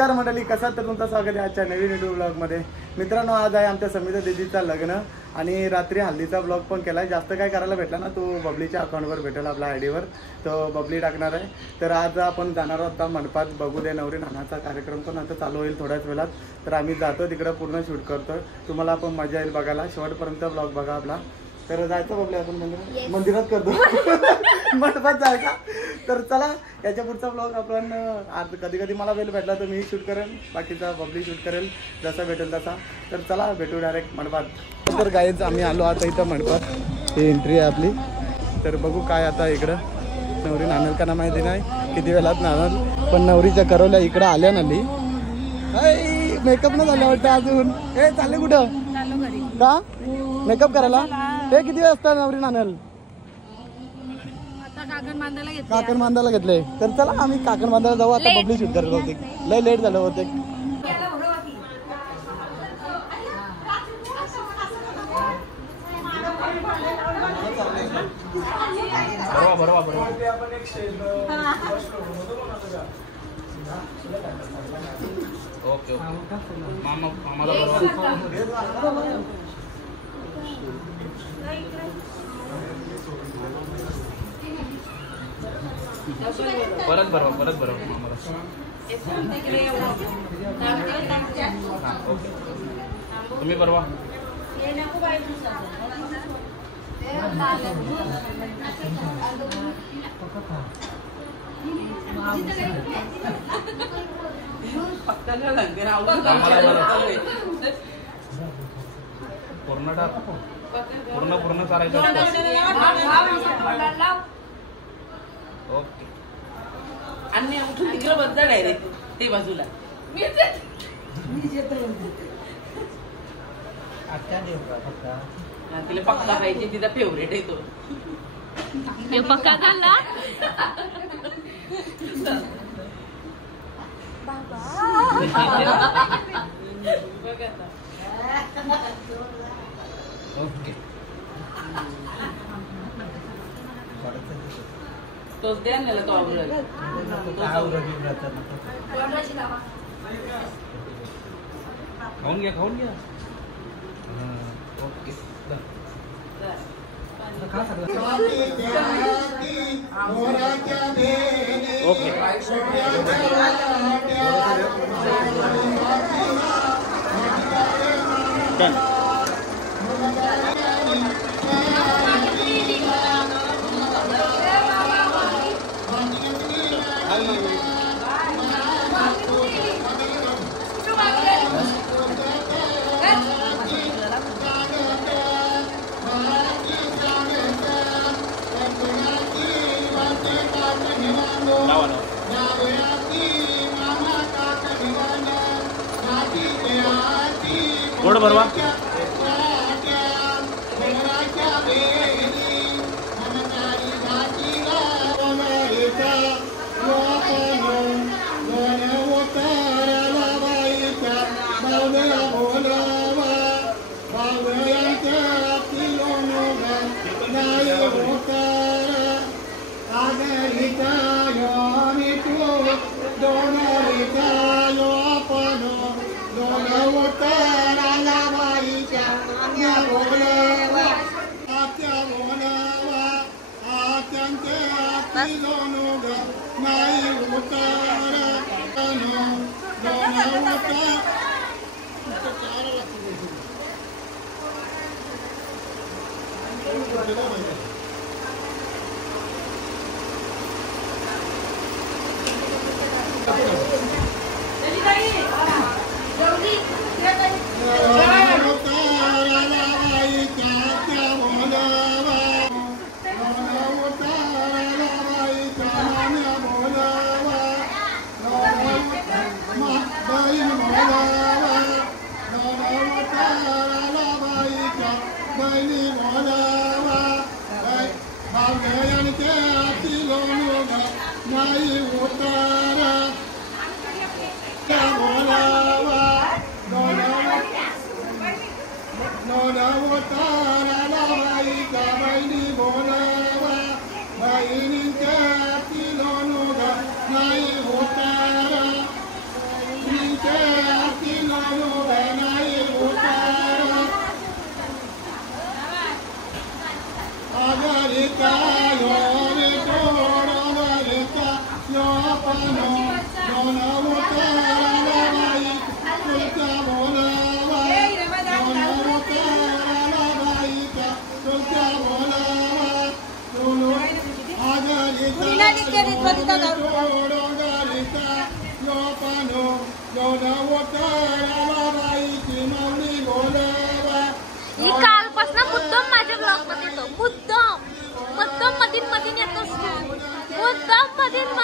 नमस्कार मंडळी, कसा तर तुमचं स्वागत आहे आजच्या नवीन व्हिडिओ ब्लॉगमध्ये. मित्रांनो, आज आहे आमच्या समिता दीदीचा लग्न आणि रात्री हल्दीचा ब्लॉग पण केला. जास्त काय करायला भेटला ना, तो बबलीच्या अकाउंटवर भेटेल, आपल्या आयडीवर तो बबली टाकणार आहे. तर आज आपण जाणार आहोत मंडपात, बघू दे नवरी नानाचा कार्यक्रम पण आता चालू होईल थोड्याच वेळात. तर आम्ही जातो तिकडं, पूर्ण शूट करतो. तुम्हाला पण मजा येईल बघायला, शेवटपर्यंत ब्लॉग बघा आपला. तर जायचं बबली आपण मंदिरात करतो मंडपात जायचा. तर चला, याच्या पुढचा ब्लॉग आपण आज कधी कधी मला वेळ भेटला तर मी शूट करेन, बाकीचा बबली शूट करेल जसा भेटेल तसा. तर चला भेटू डायरेक्ट मंडपात. तर गाईज आम्ही आलो आता इथं मंडपात, ही एंट्री आहे आपली. तर बघू काय आता इकडं नवरी नाणल का ना माहिती नाही किती वेळात नाणल, पण नवरीच्या करवल्या इकडं आल्या नाली. मेकअप न झालं वाटतं अजून. हे चालले कुठं का मेकअप करायला? हे किती वाजता नवरी नाणल? काकण बांधायला घेतले. तर चला आम्ही काकण बांधायला जाऊ. आता बबली शूट करत होते, लय लेट झालं होते. ओके परत बरोबर तुम्ही परवा पूर्ण चालायचं. ओके आणि उठून तिकडे बदला डायरेक्ट ते बाजूला तिला पक्का पाहिजे, तिचा फेवरेट आहे तो. पक्का झाला ओके तोच द्या ना तो आवडत. खाऊन घ्या ओके. गोड भरवा.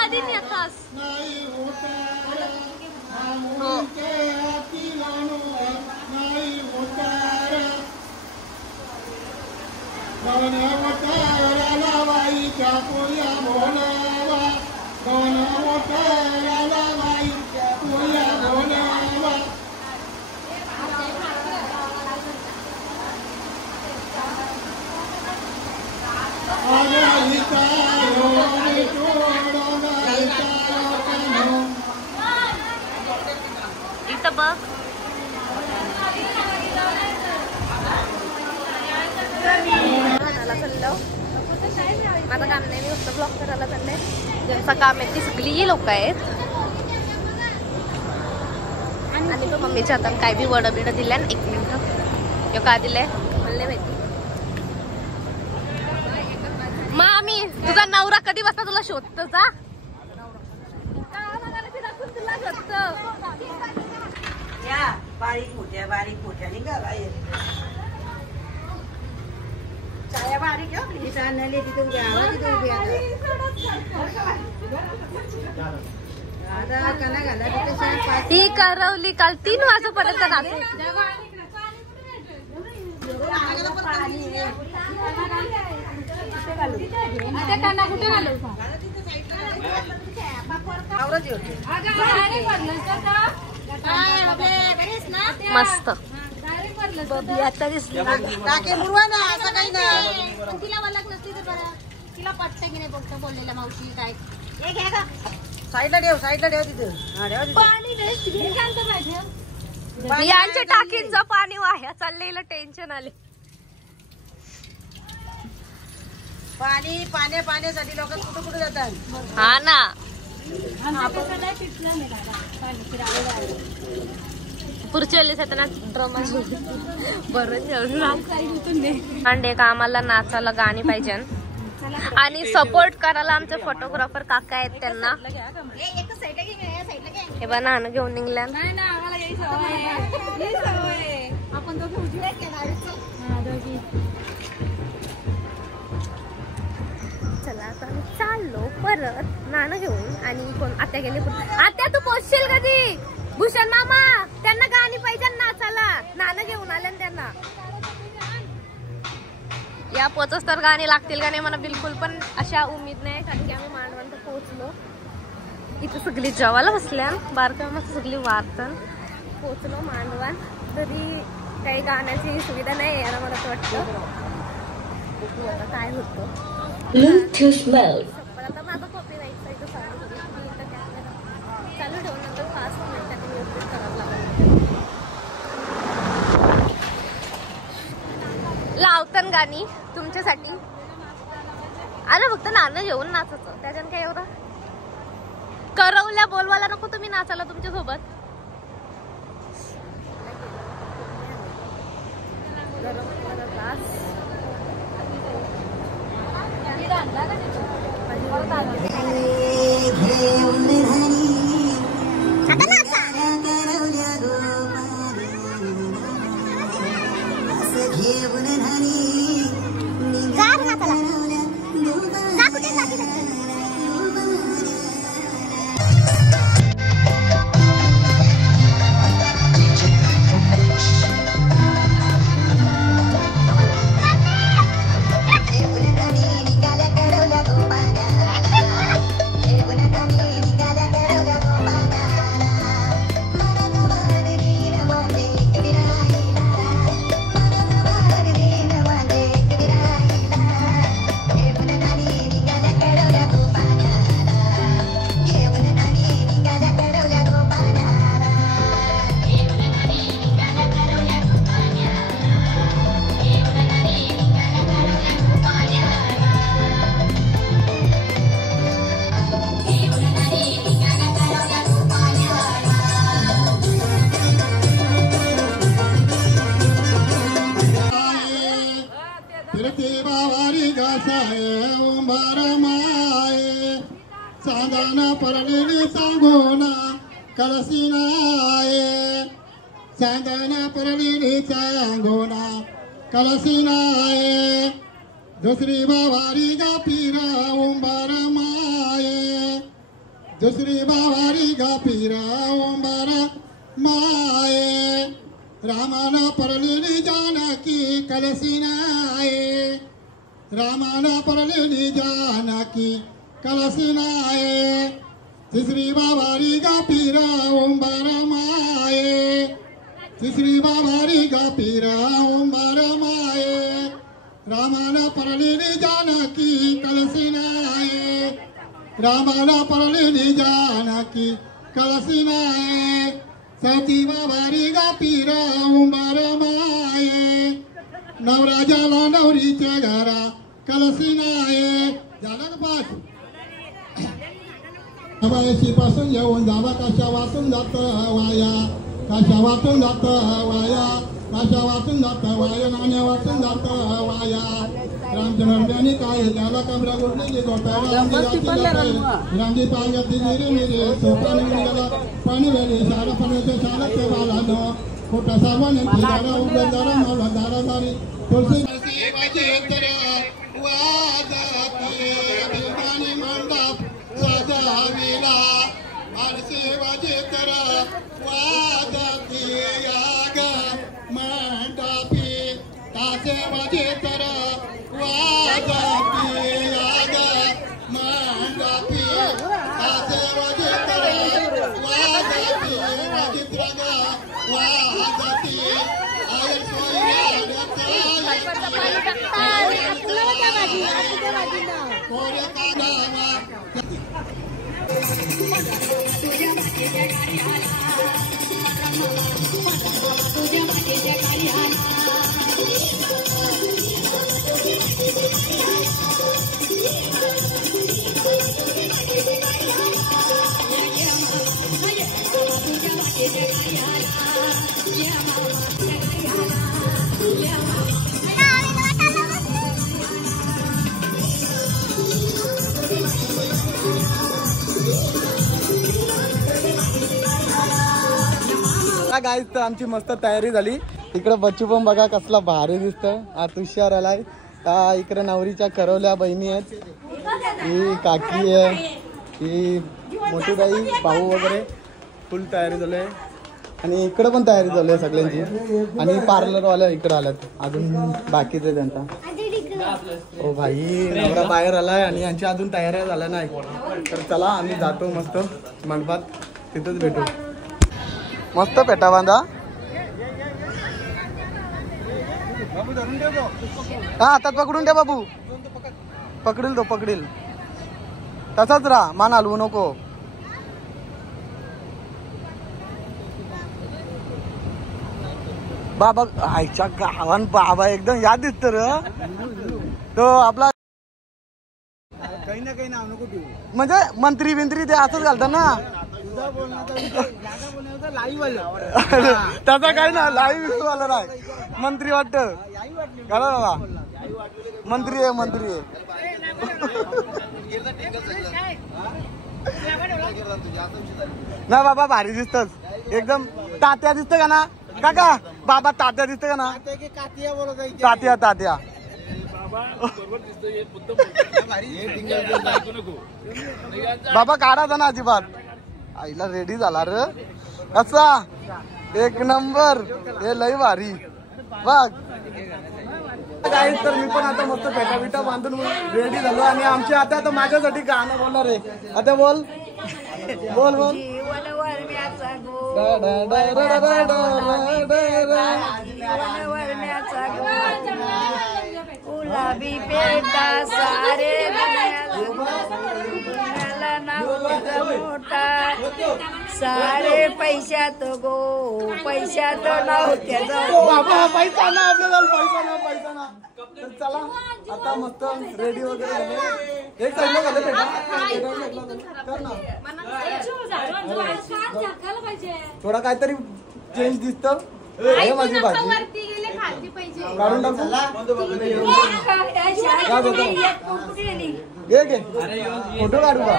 कधी नेतास? हो इथं बघ. चाललो माझं काम नाही, मी फक्त ब्लॉग करायला चाललंय. ज्यांचं काम आहे ती सगळी लोक आहेत. आणि तो मम्मीच्या हातात काय बी वडं बिडं दिल्या. 1 मिनिट यो का दिलंय मला माहिती. मामी तुझा नवरा कधी बसता तुला शोधतो जा. तुला शोधतो बारीक मोठ्या निघाला छाया बारीक आणले तिथे उभ्या तिथे उभ्या ही करवली काल 3 वाजेपर्यंत नाचली. मस्त आता दिसली. असं काही नाही. तिला वलक नसली तर बरं तिला पटतं की नाही बघतो बोललेला मावशी काय साईडला ठेव तिथे यांच्या टाकींचं पाणी वाह्या चाललेलं टेन्शन आले. पाण्यासाठी लोक कुठे जातात. हा ना पुढच्या वेळेस येताना ड्रमा बरं अंडे का आम्हाला नाचायला गाणी पाहिजे आणि सपोर्ट करायला आमचे फोटोग्राफर काका आहेत त्यांना. हे बघ नाणं घेऊन निघल्या. चला आता आम्ही चाललो परत नाणं घेऊन. आणि कोण आत्या गेले. आत्या तू पोचशील कधी? भूषण मामा त्यांना गाणी पाहिजे नाचायला. नाणं घेऊन आले त्यांना. या पोचस तर गाणी लागतील का नाही मला बिलकुल पण अशा उमेद नाही. कारण की आम्ही मांडवांत पोहोचलो. इथं सगळी जेवायला बसल्या बारका मस्त सगळी वारतन पोचलो मांडवान. तरी काही गाण्याची सुविधा नाही याला मला असं वाटतं. काय होतं आता माझा कॉपी राहायचा इथं चालू ठेवून नंतर 5 मिनिटांनी व्यवस्थित करावं लागेल. लावतन गाणी तुमच्यासाठी. अरे फक्त नाणं घेऊन नाचायचं त्याच्यानं काय एवढं. करवल्या बोलवायला नको तुम्ही नाचायला तुमच्या सोबत. चांदाना परलेली सांगोना कलसीनाये चांदाना परलेली सांगोना कलसीनाये दुसरी बावारी गा पीरा उंबार माये दुसरी बावारी गा पिरा ओंबारा माये रामाना परलेली जानकी कलसीनाये रामाना परलेली जानकी कलसीनाये तिसरी बाबारी गा पिरा ओंबारा माये तिसरी बाबारी गा पिरा ओंबारा माये रामाना परलेली जानकी कलसीनाये रामाना परलेली जानकी कलसीनाये सती बाबारी गा पिरा ओंबारा माये नवराजाला नवरीच्या घरा कलसीनाये झालं का पाच अबायशी पासून येऊन जावा कशा वाचून जात वाया कशा वाचून जात वाया कशा वाचून जात वाया नाण्या वाचून जात वाया रामचंद्रांनी काय त्याला कमरा गुडली रामजी पांगती गिरी मिरे सोपानी मिळाला पाणी वेळी शाळा पडण्याचे शाळा ते बालानो खोटा सामान दारा उघड दारा मावला दारा दारी तुळशी वाजती मंडप सजाविला आरसे वाजे तर वाजती याग मंडपी तासे वाजे तर वाजती याग मंडपी तासे वाजे तर वाजती वाजित्रग वाजती आय कोरे कानावा गाईज तर आमची मस्त तयारी झाली. इकडे बच्चू पण बघा कसला भारी दिसतोय. हा तुषार आलाय. इकडे नवरीच्या करवल्या बहिणी आहेत. ही काकी आहे, ही मोठी बाई, भाऊ वगैरे फुल तयारी झाली आहे. आणि इकडे पण तयारी झाली आहे सगळ्यांची. आणि पार्लरवाल्या इकडे आल्यात अजून बाकीचे त्यांचा. ओ भाई नवरा बाहेर आलाय आणि यांची अजून तयाऱ्या झाल्या नाही. तर चला आम्ही जातो मस्त मंडपात, तिथंच भेटू. मस्त पेटा बांधा. हा हातात पकडून ठेव बाबू. पकडील तो पकडील. तसाच राहा, मान हलवू नको. बाबा आईच्या गावान बाबा एकदम याद दिसत र. तो आपला काही ना काही नाव नको म्हणजे मंत्री बिंत्री ते असंच घालतात ना. त्याचा काही ना लाईव्ह वाला नाही. मंत्री वाटत घाला बाबा. मंत्री आहे मंत्री आहे. ना बाबा भारी दिसतच एकदम. तात्या दिसत का ना काका? बाबा तात्या दिसत का ना? तात्या तात्या. बाबा काढाचा ना अजिबात. आईला रेडी झाला र असा एक नंबर. हे लय भारी बघ. काय तर मी पण आता मस्त पेटा बिटा बांधून रेडी झालो. आणि आमचे आता माझ्यासाठी गाणं बोलणार आहे. आता बोल बोल बोल. गुलाबी पेटा सारे मोठा सारे पैशात गो पैशात नव्हत्या. बाबा पैसा ना आपल्याला. पैसा ना पैसा ना. तर चला आता मस्त रेडी वगैरे झाले. एक साईडला झालं पेटा. थोडा काहीतरी चेंज दिसतं. माझी भाजी काढून टाकू. घे घे फोटो काढू का?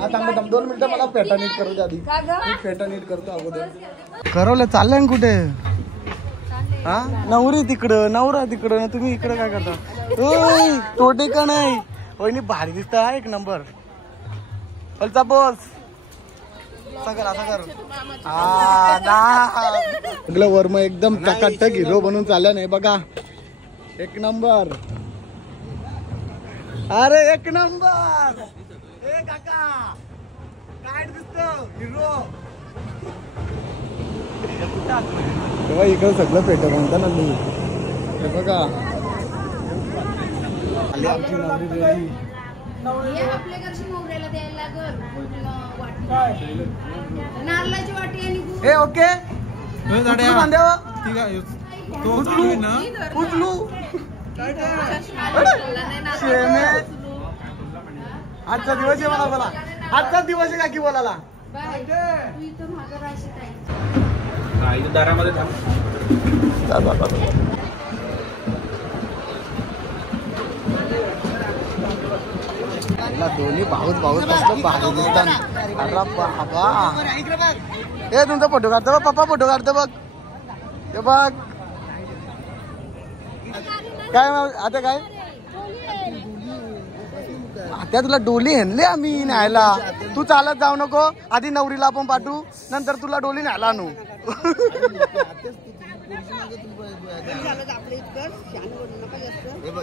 हा थांब थांब 2 मिनिटं. मला फेटा नीट करू द्या आधी. फेटा नीट करतो अगोदर. करवलं चाललंय कुठे? हा नवरी तिकडं नवरा तिकडं. तुम्ही इकडं काय करता? तोटे का नाही? वहिनी भारी दिसत. एक नंबर. चलचा बस. सगळं वर्म एकदम टकाटक हिरो बनून चाललं नाही बघा. एक नंबर. अरे एक नंबर. ए काका काय दिसतो हिरो. तेव्हा इकडं सगळं पेटत म्हणता ना मी. हे बघा आली आमची नवरी रेडी. आपल्या घरची नवऱ्याला द्यायला वाटी नारळाची वाटी आणि हे ओके उचलू आजचा दिवस आहे मला बोला. आजचा दिवस आहे का की बोलायला. तू इथं मागं राशीत आहे. दारामध्ये थांब. दोन्ही भाऊच कसलं भारी दिसतात. अरे बाबा हे तुमचा फोटो काढतो बघ. पप्पा फोटो काढतो बघ. हे बघ काय आता काय आता तुला डोली हेनले आम्ही न्यायला. तू चालत जाऊ नको. आधी नवरीला आपण पाठवू नंतर तुला डोली न्यायला आणू.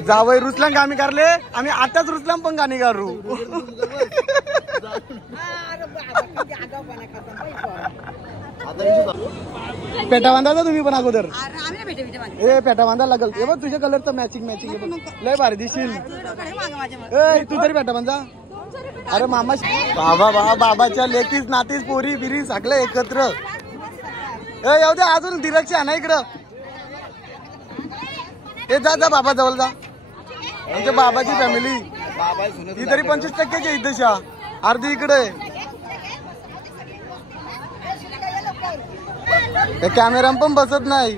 जावई रुसलाम गाणी करले आम्ही आताच रुसलाम पण गाणी करू. पेटा बांधायचा तुम्ही पण अगोदर. ए पेटा बांधा लागल. हे बघ तुझ्या कलर तर मॅचिंग लय भारी दिसशील. तू तरी पेटा बांधा. अरे मामा बाबा बाबाच्या लेकीच नातीच पोरी बिरी सगळं एकत्र. येऊ दे अजून डिलक्ष आणा इकडं. हे जा बाबा जवळ जा. आमच्या बाबाची फॅमिली ही तरी 25% इथेशा अर्धी इकडे. हे कॅमेरा पण बसत नाही.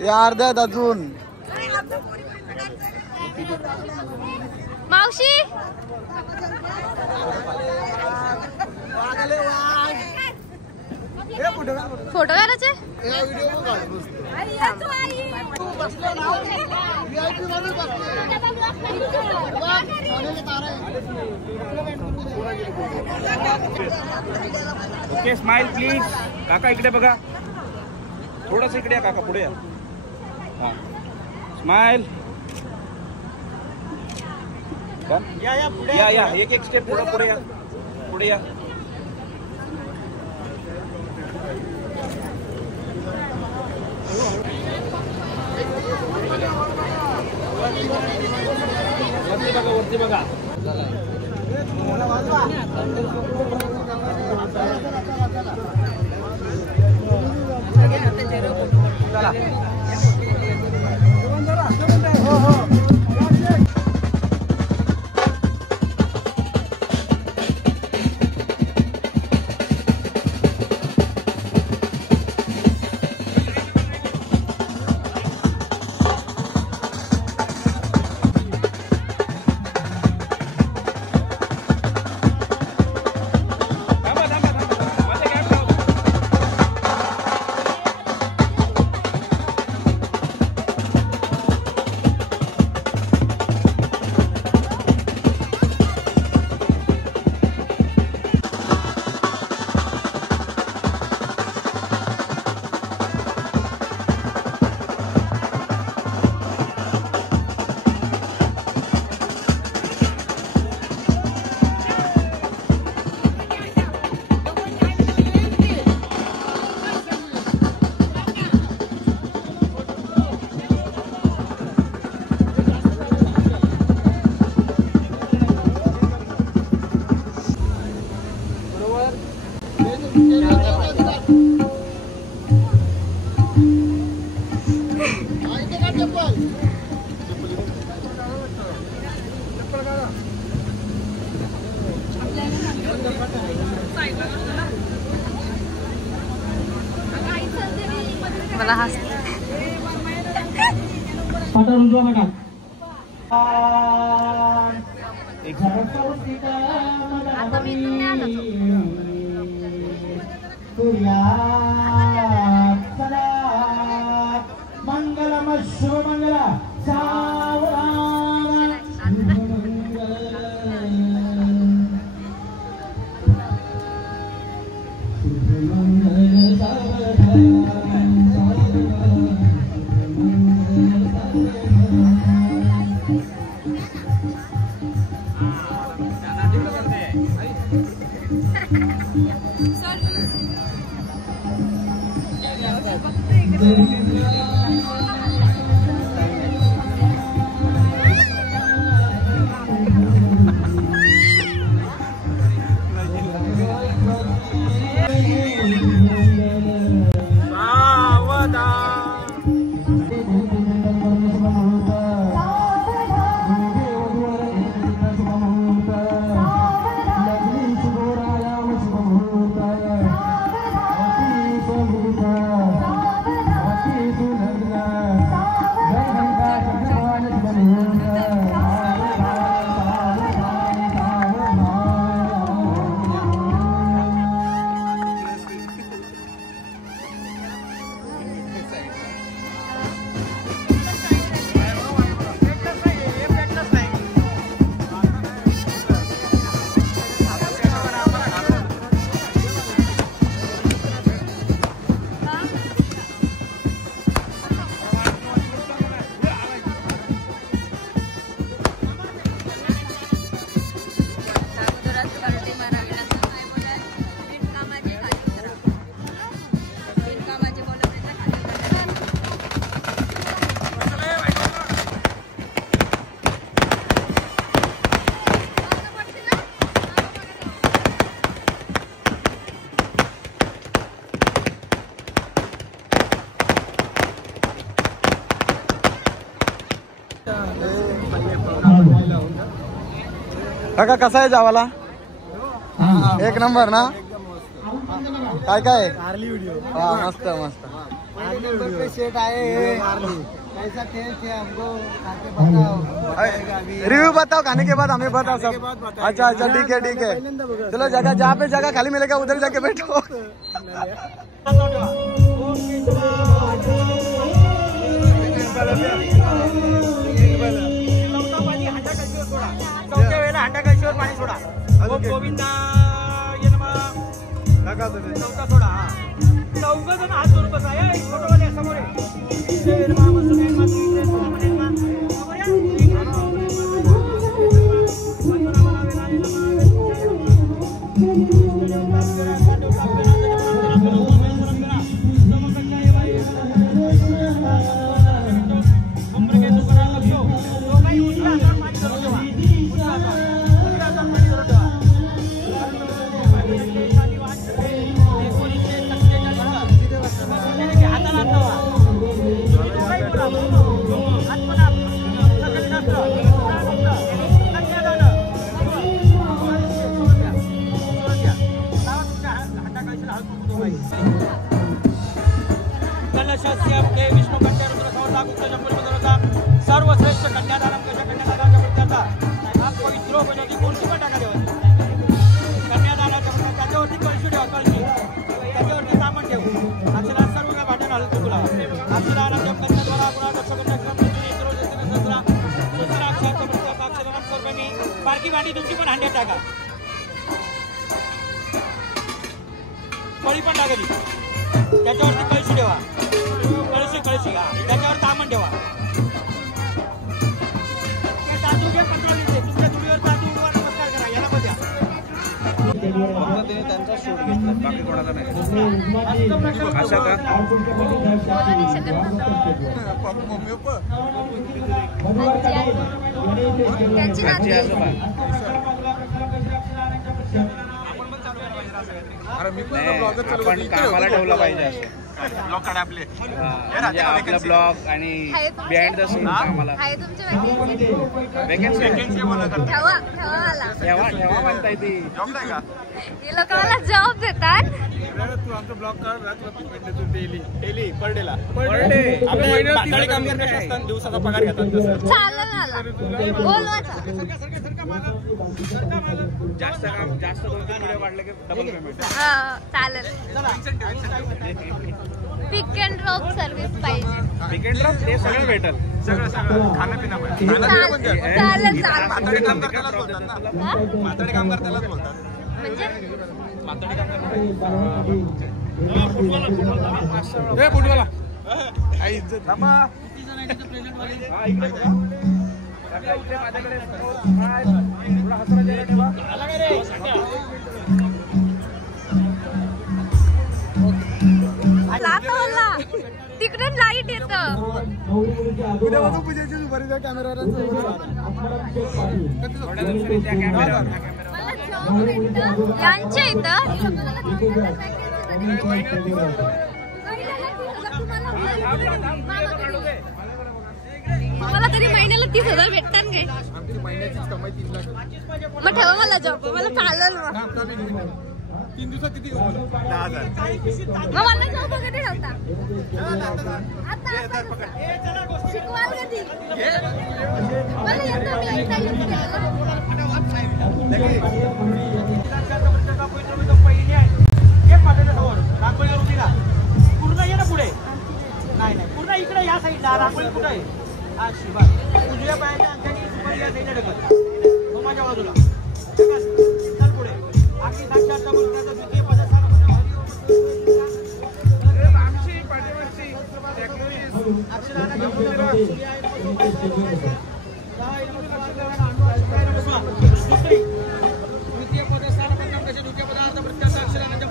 हे अर्ध्या आहेत अजून. मावशी फोटो काढायचे. Okay smile please. काका इकडे बघा. थोडस इकडे या काका. पुढे या. हा स्माइल. या एक स्टेप पुढे या. पुढे या. वरती बघा. मला हस आता मी तुम्ही आलो मंगलम शुभ मंगला काका कसा आहे जावाला? एक नंबर ना? काय काय हा मस्त मस्त सेट आहे कैसा टेस्ट है हमको खाके बताओ रिव्यू बताओ खाने के बाद हमें बताओ सब। अच्छा अच्छा ठीक है चलो जगह जहाँ पे जगह खाली मिलेगा उधर जाके बैठो। पाणी सोडा गोविंदा सोडा चौघ जण हात जोडून बसा फोटोवाले समोर सर्वश्रेष्ठ कन्यादान कन्यादानाच्या त्याच्यावरती कळशी ठेवा कळशी त्याच्यावरती सामान ठेवू अक्षरा सर्व का भांडण हलत तुला अक्षरा कन्याद्वारा बारकी भांडी तुमची पण हांड्यात टाका कळी पण लागली त्याच्यावरती कळशी ठेवा कळशी त्याच्यावर तामण ठेवा तुमच्या चुलीवर तांदूळ नमस्कार करा याला बघा त्यांचा शूट घेतला बाकी कोणाला नाही असं का आपण कामाला ठेवलं पाहिजे असं ब्लॉग काढ आपले आपला ब्लॉग आणि बिहाइंड द सीन कामाला वेकेन्सी ठेवा म्हणताय ती लोकांना जॉब देतात तू आमचा ब्लॉग काढ डेली पर डेला आपल्या कामगार कसे असतात दिवसाचा पगार घेतात चालेल जास्त काम जास्त व्हिडिओ वाढले की डबल पेमेंट चालेल पिक अँड ड्रॉप सर्व्हिस पाहिजे पिक अँड ड्रॉप ते सगळं भेटल सगळं खाणं पिणं चालेल म्हातारे कामगार त्यालाच बोलतात ना म्हातारे कामगार त्यालाच बोलतात म्हणजे म्हातारे कामगार फुटबॉल आई इज्जत थांबा प्रेझेंट वाले हा इकडे माझ्याकडे थोडा हसरा जरा ठेवा आला का रे तिकडून लाईट येत यांच्या इथं मला तरी महिन्याला 30,000 भेटतात काय मग ठेवा मला जॉब मला चालेल 3 दिवसात किती 10,000 मग मला जॉब कधी ठेवता आता शिकवाल कधी मला येतं मी एकदा पूर्ण ये ना पुढे नाही पूर्ण इकडे या साईडला रांगोळी कुठे आहे हा शिवा उजव्या पायाने अंगठी सुपारी या साईडला ढकल तो माझ्या बाजूला चल पुढे आखी साक्षात बोलण्याचा द्वितीय पदस्थान आमची पाठीमागची अक्षराला द्वितीय पदस्थान द्वितीय पदार्थ प्रत्यक्ष अक्षरांच्या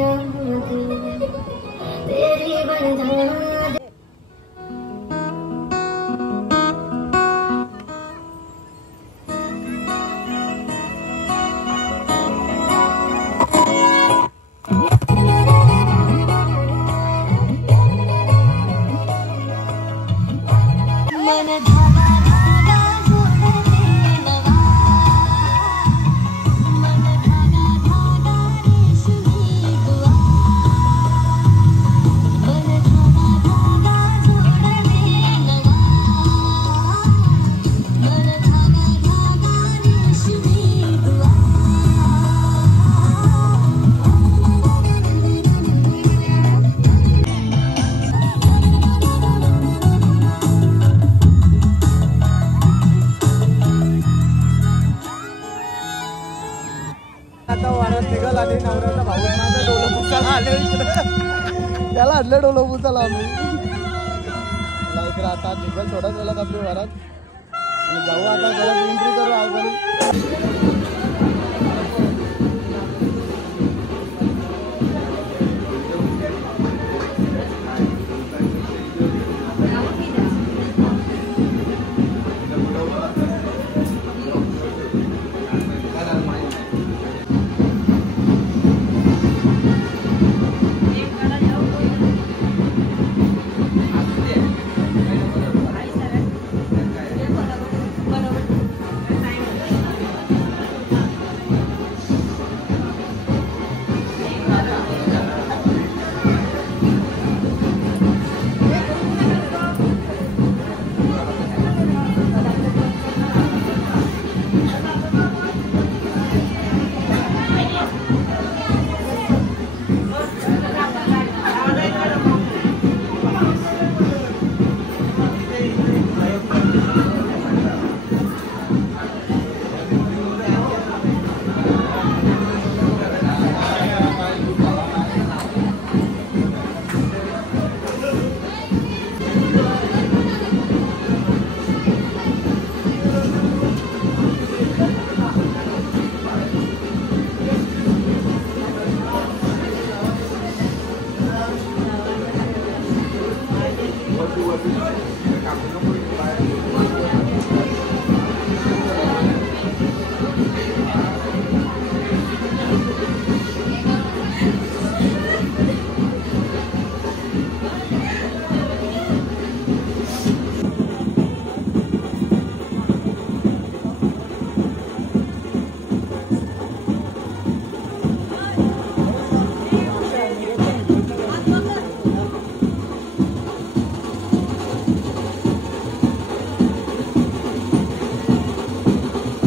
दुनिया तेरी बन जाना। आता वारात निघाल आणि नवऱ्याचा भाऊ माझा डोलं पुसायला आले त्याला आणलं डोलं पुसायला आम्ही इकडे आता निघाल थोड्याच वेळात आपली वारात आणि जाऊ आता थोडं एंट्री करू आगोली.